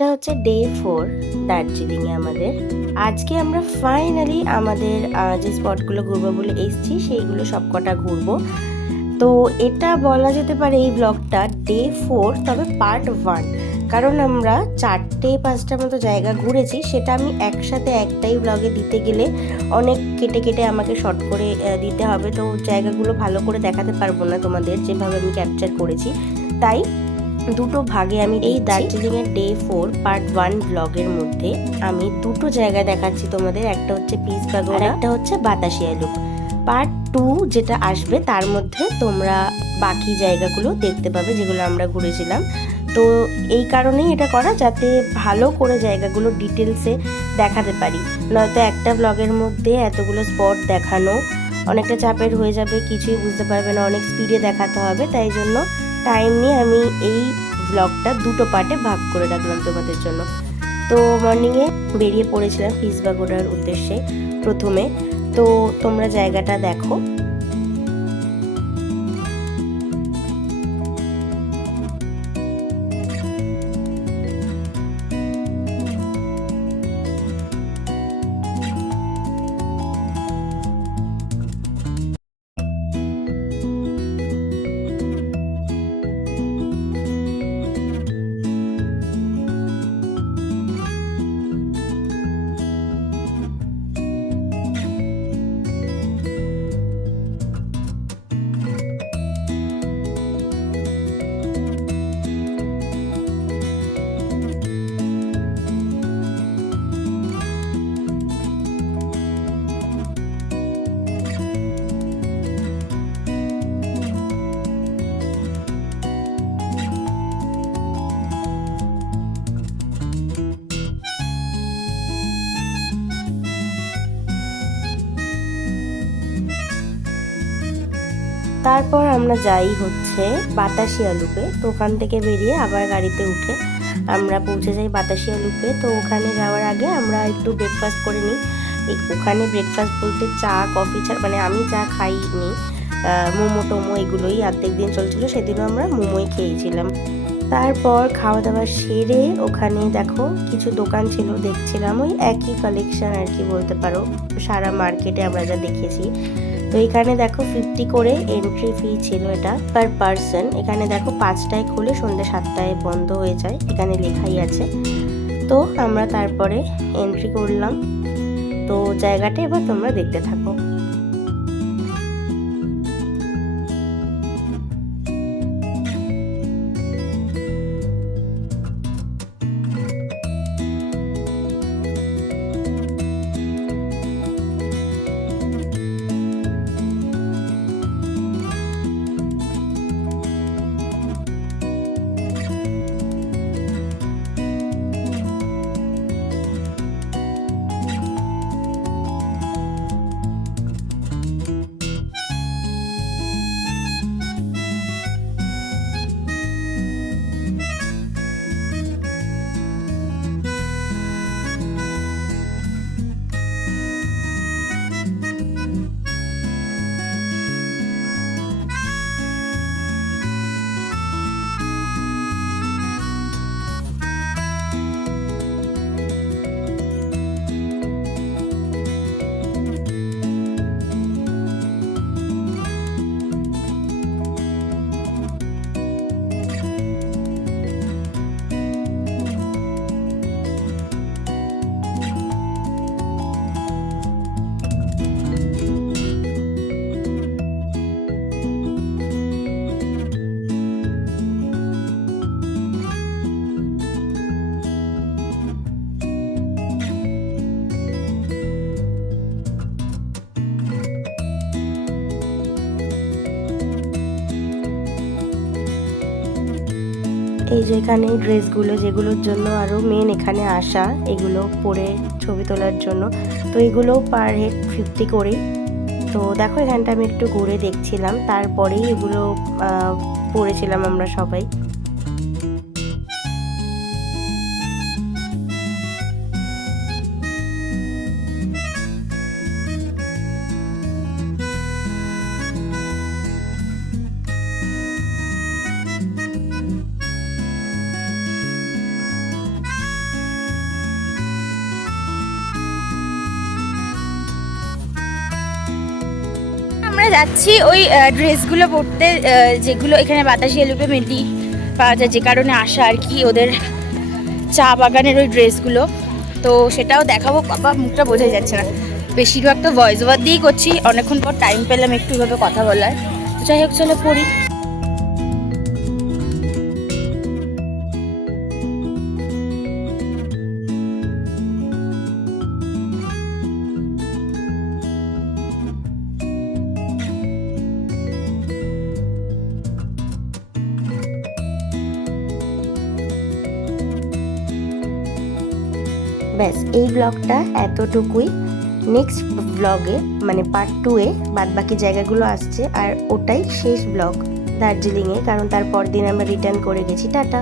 এটা হচ্ছে ডে 4 দার্জিলিংয়ে আমাদের। আজকে আমরা ফাইনালি আমাদের যে স্পটগুলো ঘুরবো বলে এসেছি সেইগুলো সবকটা ঘুরবো। তো এটা বলা যেতে পারে এই ব্লগটা ডে 4, তবে পার্ট 1। কারণ আমরা 4-5টার মতো জায়গা ঘুরেছি, সেটা আমি একসাথে একটাই ব্লগে দিতে গেলে অনেক কেটে কেটে আমাকে শর্ট করে দিতে হবে। তো জায়গাগুলো ভালো করে দেখাতে পারবো না তোমাদের, যেভাবে আমি ক্যাপচার করেছি। তাই দুটো ভাগে আমি এই দার্জিলিংয়ের ডে 4 পার্ট 1 ব্লগের মধ্যে আমি দুটো জায়গা দেখাচ্ছি তোমাদের। একটা হচ্ছে পিস পাগোড়া, একটা হচ্ছে বাতাসিয়া লুপ। পার্ট 2 যেটা আসবে তার মধ্যে তোমরা বাকি জায়গাগুলো দেখতে পাবে যেগুলো আমরা ঘুরেছিলাম। তো এই কারণেই এটা করা, যাতে ভালো করে জায়গাগুলো ডিটেলসে দেখাতে পারি। নয়তো একটা ব্লগের মধ্যে এতগুলো স্পট দেখানো অনেকটা চাপের হয়ে যাবে, কিছুই বুঝতে পারবে না, অনেক স্পিডে দেখাতে হবে। তাই জন্য টাইম নিয়ে আমি এই ব্লগটা দুটো পার্টে ভাগ করে রাখলাম তোমাদের জন্য। তো মর্নিংয়ে বেরিয়ে পড়েছিলাম পিস পাগোড়ার উদ্দেশ্যে প্রথমে। তো তোমরা জায়গাটা দেখো। তারপর আমরা যাই হচ্ছে বাতাসিয়া লুপে। তো ওখান থেকে বেরিয়ে আবার গাড়িতে উঠে আমরা পৌঁছে যাই বাতাসিয়া লুপে। তো ওখানে যাওয়ার আগে আমরা একটু ব্রেকফাস্ট করে নিই। ওখানে ব্রেকফাস্ট বলতে চা কফি ছাড়া, মানে আমি চা খাইনি, মোমো টোমো এগুলোই অর্ধেক দিন চলছিল, সেদিনও আমরা মোমোই খেয়েছিলাম। তারপর খাওয়া দাওয়া সেরে ওখানে দেখো কিছু দোকান ছিল, দেখছিলাম ওই একই কালেকশন আর কি বলতে পারো, সারা মার্কেটে আমরা যা দেখেছি। তো এখানে দেখো 50 করে এন্ট্রি ফি ছিল এটা পার পারসন। এখানে দেখো 5টায় খুলে সন্ধ্যে 7টায় বন্ধ হয়ে যায়, এখানে লেখাই আছে। তো আমরা তারপরে এন্ট্রি করলাম। তো জায়গাটা এবার তোমরা দেখতে থাকো। এই যে এখানে ড্রেসগুলো, যেগুলোর জন্য আরও মেন এখানে আসা, এগুলো পরে ছবি তোলার জন্য। তো এগুলো পার হেড 50 করেই। তো দেখো এখানটা আমি একটু ঘুরে দেখছিলাম, তারপরেই এগুলো পরেছিলাম আমরা সবাই। যাচ্ছি ওই ড্রেসগুলো পরতে, যেগুলো এখানে বাতাসি এলুপে মেটি পাওয়া যায়, যে কারণে আসা আর কি, ওদের চা বাগানের ওই ড্রেসগুলো। তো সেটাও দেখাবো। বাবা মুখটা বোঝাই যাচ্ছে না, বেশিরভাগ তো ভয়েস ওভার দিয়েই করছি। অনেকক্ষণ পর টাইম পেলাম একটু ভাবে কথা বলার। তো যাই হোক, চলো পড়ি। ব্যাস এই ব্লগটা এতটুকুই। নেক্সট ব্লগে মানে পার্ট 2-এ বাদবাকি জায়গাগুলো আসছে, আর ওটাই শেষ ব্লগ দার্জিলিংয়ে, কারণ তারপর দিন আমরা রিটার্ন করে গেছি। টাটা।